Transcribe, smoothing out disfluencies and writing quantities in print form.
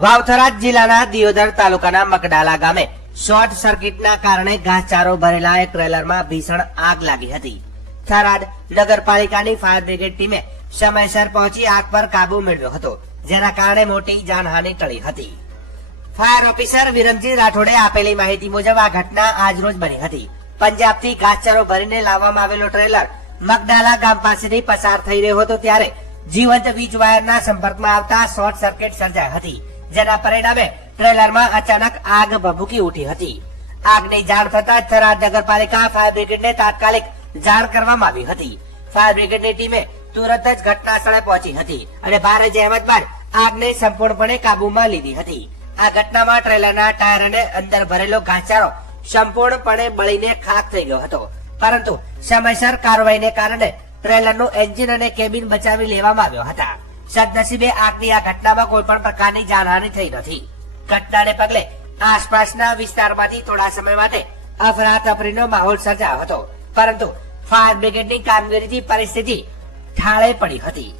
વાવથરા જિલ્લાના દિયોદર તાલુકાના મકડાલા ગામે શોર્ટ સર્કિટના કારણે ઘાસચારો ભરેલા એક ટ્રેલરમાં ભીષણ આગ લાગી હતી. થરાદ નગરપાલિકાની ફાયર બ્રિગેડ ટીમે સમયસર પહોંચી આગ પર કાબુ મેળવ્યો હતો, જેના કારણે મોટી જાનહાનિ ટળી હતી. ફાયર ઓફિસર વિરમજી રાઠોડે આપેલી માહિતી મુજબ આ ઘટના આજરોજ બની હતી. પંજાબથી ઘાસચારો ભરીને લાવવામાં આવેલો ટ્રેલર મકડાલા ગામ પાસેથી પસાર થઈ રહ્યો હતો, ત્યારે જીવંત વીજ વાયરના સંપર્કમાં આવતા શોર્ટ સર્કિટ સર્જાઈ હતી, જેના પરિણામે ટ્રેલરમાં અચાનક આગ ભભૂકી ઉઠી હતી. આગની જાણ થતા થરાદ નગરપાલિકા ફાયર બ્રિગેડને તાત્કાલિક જાણ કરવામાં આવી હતી. ફાયર બ્રિગેડની ટીમે તુરંત જ ઘટના સ્થળે પહોંચી હતી અને ભારે જહેમત બાદ આગને સંપૂર્ણપણે કાબૂમાં લીધી હતી. આ ઘટનામાં ટ્રેલરના ટાયર અને અંદર ભરેલો ઘાસચારો સંપૂર્ણપણે બળીને ખાખ થઈ ગયો હતો, પરંતુ સમયસર કાર્યવાહીને કારણે ટ્રેલરનું એન્જિન અને કેબિન બચાવી લેવામાં આવ્યા હતા. સદનસીબે આગની આ ઘટનામાં કોઈ પણ પ્રકારની જાનહાનિ થઈ નથી. ઘટનાને પગલે આસપાસના વિસ્તારમાંથી થોડા સમય માટે અફરાતફરીનો માહોલ સર્જાયો હતો, પરંતુ ફાયર બ્રિગેડની કામગીરીથી પરિસ્થિતિ ઠાળે પડી હતી.